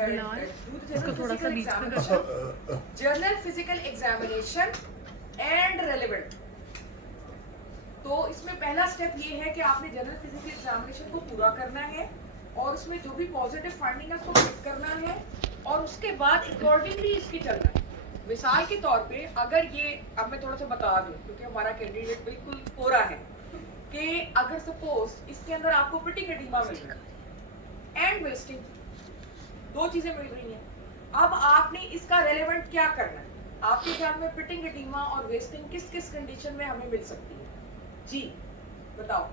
इसको थोड़ा सा बीच में कर journal physical examination and relevant. तो इसमें पहला स्टेप ये है कि आपने जनरल फिजिकल एग्जामिनेशन को पूरा करना है और उसमें जो भी पॉजिटिव फाइंडिंग है उसको टिक करना है और उसके बाद अकॉर्डिंगली इसकी चलना है। मिसाल के तौर पे अगर ये अब मैं थोड़ा सा बता दूं क्योंकि हमारा कैंडिडेट बिल्कुल कोरा है कि अगर सपोज इसके अंदर आपको पिटिंग एडिमा मिल रहा है एंड वेस्टिंग, दो चीजें मिल रही हैं। अब आपने इसका रेलेवेंट क्या करना है? आपके ख्याल में पिटिंग एडिमा और वेस्टिंग किस किस कंडीशन में हमें मिल सकती है? जी बताओ।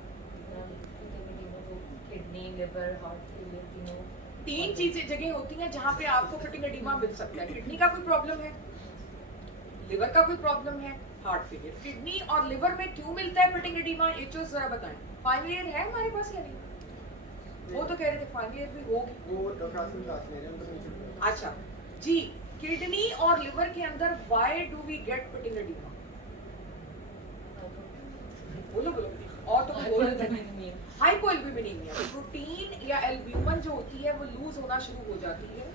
किडनी, लिवर, हार्ट फेलियर, तीनों तीन चीजें जगह होती हैं जहां पे आपको पिटिंग एडिमा मिल सकता है। किडनी का कोई प्रॉब्लम है, लिवर का कोई प्रॉब्लम है, हार्ट फेलियर। किडनी और लिवर में क्यों मिलता है पिटिंग एडिमा? ये चीज जरा बताएं। फाइनल ईयर है हमारे पास या नहीं? वो तो कह रहे थे फाइनल ईयर भी होगी। वो डॉक्टर क्लास में उनको अच्छा जी, किडनी और लिवर के अंदर why do we get pitting edema? बोलो बोलो। और तो बोलो। हाइपोएल्ब्यूमिनीमिया, प्रोटीन या एल्ब्यूमिन जो होती है वो लूज होना शुरू हो जाती है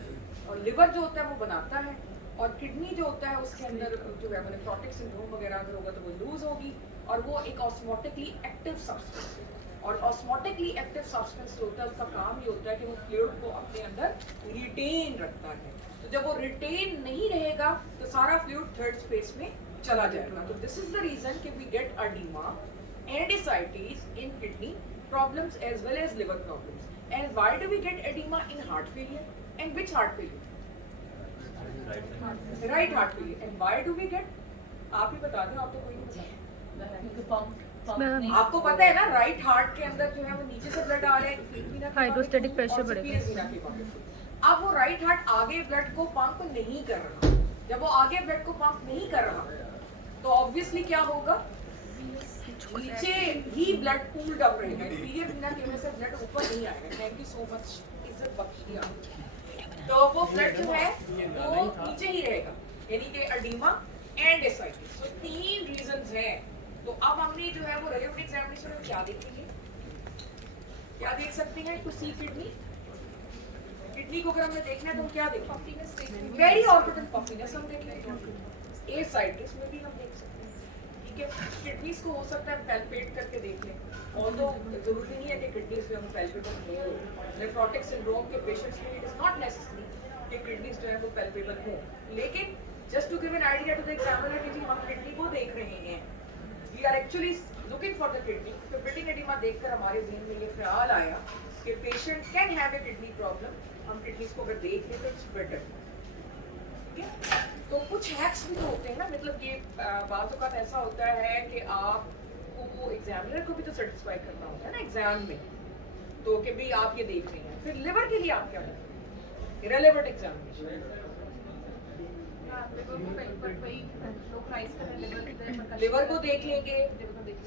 और लिवर जो होता है वो बनाता है और किडनी जो होता है उसके अंदर जो है नेफ्रोटिक सिंड्रोम वगैरह अगर होगा तो वो लूज होगी और वो एक ऑस्मोटिकली एक्टिव सब्सटेंस है। और ऑस्मोटिकली एक्टिव सब्सटेंस जो होता है उसका काम ये होता है कि वो फ्लूइड को अपने अंदर रिटेन रखता है। तो जब वो रिटेन नहीं रहेगा तो सारा फ्लूइड थर्ड स्पेस में चला जाएगा। तो दिस इज द रीजन कि we get edema and ascites in kidney problems as well as liver problems. And why do we get edema in heart failure? And which heart failure? Right heart failure. And why do we get? आप ही बता दो, आप तो कोई नहीं बता। आपको पता है ना राइट हार्ट के अंदर जो है वो नीचे से ब्लड आ रहा है, हाइड्रोस्टैटिक प्रेशर बढ़ेगा। अब वो राइट हार्ट आगे ब्लड को पंप नहीं कर रहा। जब वो आगे ब्लड को पंप नहीं कर रहा तो ऑब्वियसली क्या होगा? नीचे ही ब्लड पूल्ड अप रहेगा। इंफीरियर वीना केवल से ब्लड ऊपर नहीं आएगा। थैंक यू सो मच, इज्जत बख्शी आप। तो वो ब्लड जो है वो नीचे ही रहेगा, यानी कि एडिमा एंड एसाइटिस। तो तीन रीजंस हैं। तो अब हमने जो है वो रेलेवेंट एग्जामिनेशन में क्या देखेंगे? क्या देख सकते हैं? To C kidney. किडनी को अगर हमें देखना है तो हम क्या देखेंगे? वेरी ऑर्बिटल पफिनेस हम देखेंगे। एसाइटिस में भी हम देख सकते हैं। किडनीज को हो सकता है पैल्पेट करके देख लें, ऑल्दो जरूरी नहीं है कि किडनीज जो है पैल्पेबल हो। नेफ्रोटिक सिंड्रोम के पेशेंट्स में इट इज नॉट नेसेसरी कि किडनीज जो है वो पैल्पेबल हो, लेकिन just to give an idea to the examiner कि जी हम किडनी को देख रहे हैं, we are actually looking for the kidney. तो पिटिंग एडिमा देखकर हमारे ज़हन में ये ख्याल आया कि patient can have a kidney problem. हम किडनीज को अगर देख लें तो इट्स बेटर। तो कुछ हैक्स भी तो होते हैं ना, मतलब ये बात औक़ात ऐसा होता है कि आपको एग्जामिनर को भी तो सेटिस्फाई करना होता है ना एग्जाम में, तो कि भी आप ये देख रहे हैं। फिर लिवर के लिए आप क्या करेंगे? Relevant examination. लिवर को देख लेंगे,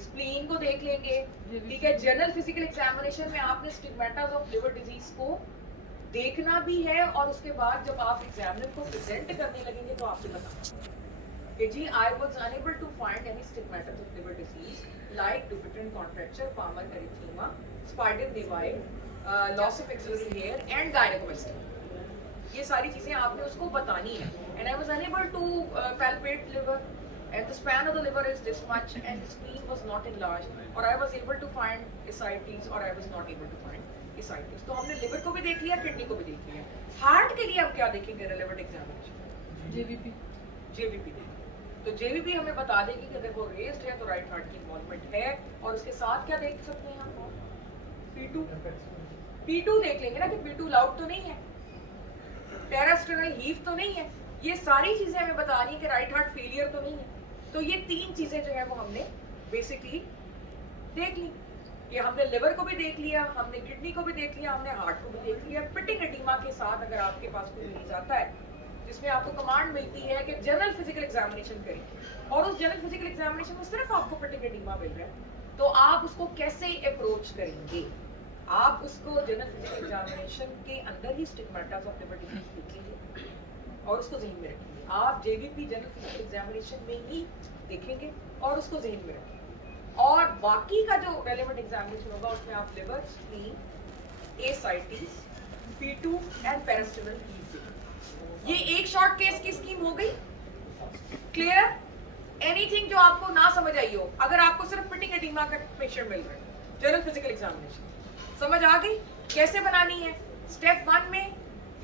स्प्लीन को देख लेंगे, ठीक है। जनरल फिजिकल एग्जामिनेशन में आपने स्टिग्मेटास ऑफ लिवर डिजीज को देखना भी है और उसके बाद जब आप एग्जामिनर को प्रेजेंट करने लगेंगे तो आपको बताना कि जी I was unable to find any stigmatas of liver disease like Dupuytren contracture, palmar erythema, spider naevi, loss of axillary hair and gynaecomastia. ये सारी चीजें आपने उसको बतानी है। And I was unable to palpate liver and the span of the liver is this much and the spleen was not enlarged, or I was able to find ascites or I was not able to find ascites। तो हमने liver को भी देख लिया, kidney को भी देख लिया। हार्ट के लिए आप क्या देखेंगे रेलेवेंट एग्जामिनेशन? जेवीपी। तो जेवीपी हमें बता देगी कि अगर वो रेस्ड है तो राइट हार्ट की इन्वॉल्वमेंट है। और उसके साथ क्या देख सकते हैं हम? P2 देख लेंगे ना कि P2 लाउड तो नहीं है, टेरेस्ट्रल हीव तो नहीं है। ये सारी चीजें हमें बता रही है कि राइट हार्ट फेलियर तो नहीं है। तो ये तीन चीजें जो है वो हमने बेसिकली देख ली कि हमने लिवर को भी देख लिया, हमने किडनी को भी देख लिया, हमने हार्ट को भी देख लिया। पिटिंग एडिमा के साथ अगर आपके पास कोई मरीज आता है जिसमें आपको कमांड मिलती है कि जनरल फिजिकल एग्जामिनेशन करें और उस जनरल फिजिकल एग्जामिनेशन में सिर्फ आपको पिटिंग एडिमा मिल रहा है, तो आप उसको कैसे अप्रोच करेंगे? आप उसको जनरल फिजिकल एग्जामिनेशन के अंदर ही स्टिग्मेटास ऑफ लिवर डिजीज देखेंगे और उसको ज़हन में रखेंगे। आप जेवीपी जनरल फिजिकल एग्जामिनेशन में ही देखेंगे और उसको ज़हन में रखेंगे। और बाकी का जो रेलेवेंट एग्जामिनेशन होगा उसमें आप liver, spleen, ascites P2 and parasternal easy. ये एक शॉर्ट केस की स्कीम हो गई. क्लियर? एनीथिंग जो आपको ना समझ आई हो, अगर आपको सिर्फ पिटिंग एडिमा का पेशेंट मिल रहा है, जनरल फिजिकल एग्जामिनेशन समझ आ गई कैसे बनानी है. स्टेप 1 में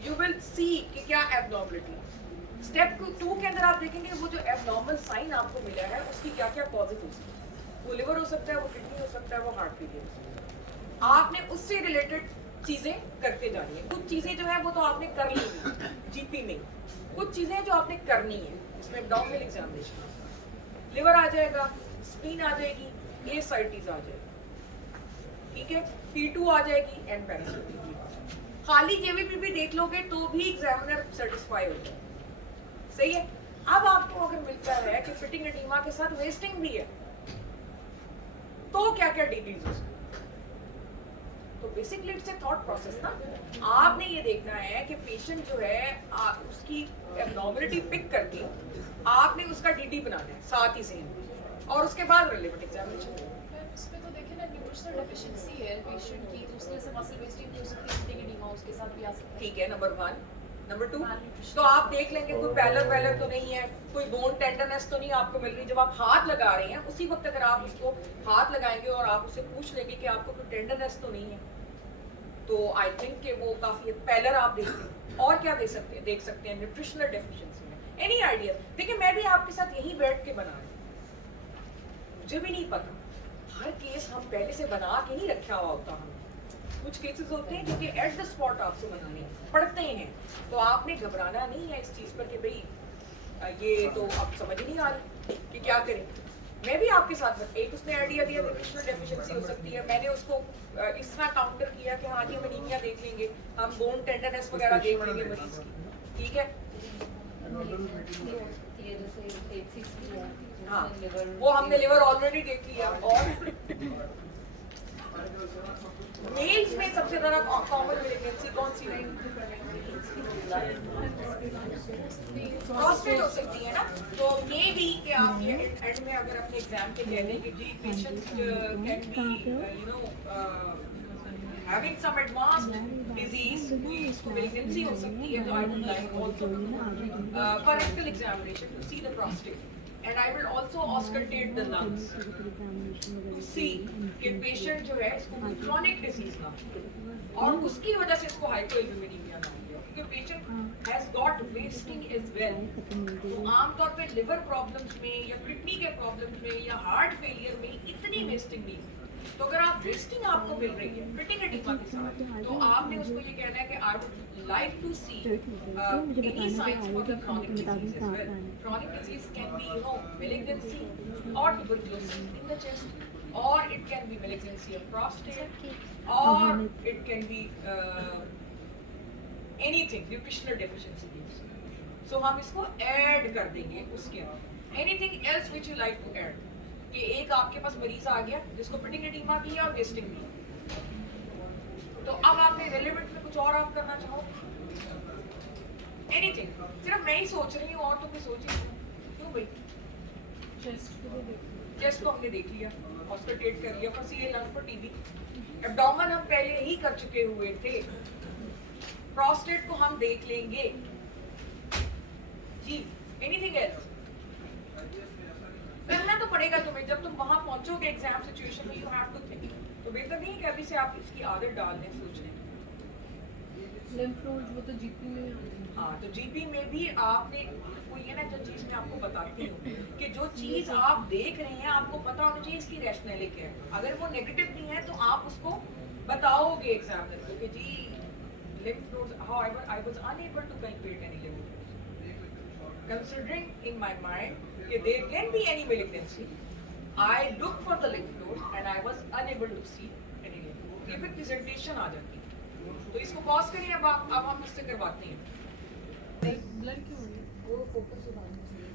यू विल सी कि क्या एबनॉर्मलिटी. स्टेप 2 के अंदर आप देखेंगे वो जो एबनॉर्मल साइन आपको मिला है उसकी क्या क्या कॉजेज हो सकती है. वो लिवर हो सकता है, वो किडनी हो सकता है, वो हार्ट फेलियर हो सकता है. आपने उससे रिलेटेड चीजें करते जानी है. कुछ चीजें जो है वो तो आपने कर ली जीपी में, कुछ चीजें जो आपने करनी है इसमें एब्डोमिनल एग्जामिनेशन, लिवर आ जाएगा, स्प्लीन आ जाएगी, एसाइटिस आ जाएगी, ठीक है, P2 आ जाएगी एंड पैरासिटिक. खाली जेवीपी भी देख लोगे तो भी एग्जामिनर सेटिस्फाई हो जाए. सही है. अब आपको अगर मिलता है कि फिटिंग एडिमा के साथ वेस्टिंग भी है तो क्या क्या डिजीज हो सकती है. तो basically it's a thought process ना. आपने ये देखना है कि पेशेंट जो है उसकी एबनॉर्मलिटी पिक करके आपने उसका डीडी बनाना है साथ ही से, और उसके बाद रिलेवेंट एग्जामिनेशन. इसमें तो देखिए ना न्यूट्रिशनल डेफिशिएंसी है पेशेंट की, तो उसके से मसल वेस्टिंग हो सकती है, फिटिंग एडिमा उसके साथ भी आ सकता है. ठीक है. नंबर 1. नंबर 2 तो आप देख लेंगे कोई पैलर तो नहीं है, कोई बोन टेंडरनेस तो नहीं आपको मिल रही. जब आप हाथ लगा रहे हैं उसी वक्त अगर आप उसको हाथ लगाएंगे और आप उससे पूछ लेंगे कि आपको कोई टेंडरनेस तो नहीं है, तो आई थिंक कि वो काफी पैलर आप देख लें. और क्या देख सकते हैं न्यूट्रिशनल डेफिशिएंसी में. Any idea? देखिए मैं भी आपके साथ यहीं बैठ के बना रही हूँ, मुझे भी नहीं पता. हर केस हम पहले से बना के नहीं रखा हुआ होता. हम कुछ केसेस होते हैं क्योंकि एट द स्पॉट आपको बनाने पड़ते हैं, तो आपने घबराना नहीं है इस चीज़ पर कि भाई ये तो अब समझ ही नहीं आ रही कि क्या करें. मैं भी आपके साथ एक उसने आइडिया दिया न्यूट्रिशनल डेफिशिएंसी हो सकती है, मैंने उसको इस तरह काउंटर किया कि हाँ जी हम एनीमिया देख लेंगे, हम बोन टेंडरनेस वगैरह देख लेंगे मरीज की. ठीक है. ये जैसे 86 की है. हाँ लिवर वो हमने लिवर ऑलरेडी देख लिया. और मेल्स में सबसे ज्यादा कॉमन मेलिग्नेंसी कौन सी है? प्रोस्टेट हो सकती है ना. तो ये भी कि आप ये एंड में अगर अपने एग्जाम के कह दें कि जी patient can be you know having some advanced disease, इसको malignancy हो सकती है, तो I would like also to do parental examination to see the prostate, and I will also auscultate the lungs to see कि patient जो है इसको कोई chronic disease ना हो और उसकी वजह से इसको hypoalbuminemia ना हो, क्योंकि patient has got wasting as well. तो आमतौर पे liver problems में या kidney के problems में या heart failure में इतनी wasting नहीं. तो अगर आप वेस्टिंग आपको मिल रही है फिटिंग एडिमा के साथ, तो आपने उसको ये कहना है कि I would like to see any signs for the chronic disease as well. Chronic disease can be you know malignancy or tuberculosis in the chest, or it can be malignancy of prostate, or it can be anything nutritional deficiency. So हम इसको add कर देंगे उसके अंदर. Anything else which you like to add? कि एक आपके पास मरीज आ गया जिसको फिटिंग एडिमा की है और वेस्टिंग भी, तो अब आपने रेलेवेंट में कुछ और आप करना चाहो. एनीथिंग. सिर्फ मैं ही सोच रही हूँ और तो कोई सोच ही नहीं. क्यों भाई? चेस्ट को हमने देख लिया, ऑस्कल्टेट कर लिया, फंसी है लंग पर टीबी. एब्डोमेन हम पहले ही कर चुके हुए थे. प्रोस्टेट को हम देख लेंगे जी. Anything else? करना तो पड़ेगा तुम्हें. जब तुम वहां पहुंचोगे एग्जाम सिचुएशन में, यू हैव टू थिंक. तो बेहतर नहीं है कि अभी से आप इसकी आदत डाल दें सोचने की. लिम्फ नोड्स वो तो जीपी में आते हैं. हाँ, तो जीपी में भी आपने कोई ये ना जो चीज मैं आपको बताती हूँ कि जो चीज आप देख रहे हैं आपको पता होना चाहिए इसकी रैशनैलिटी क्या है. अगर वो नेगेटिव नहीं है तो आप उसको बताओगे एग्जामिनर को कि जी lymph nodes, however I was unable to palpate any lymph nodes. Considering in my mind that there can be any malignancy, I looked for the lymph node and I was unable to see any lymph node. ये फिर presentation आ जाती है. तो इसको pause करिए. अब हम इससे करवाते हैं. ब्लर क्यों हो रही है? वो फोकस उठाना चाहिए.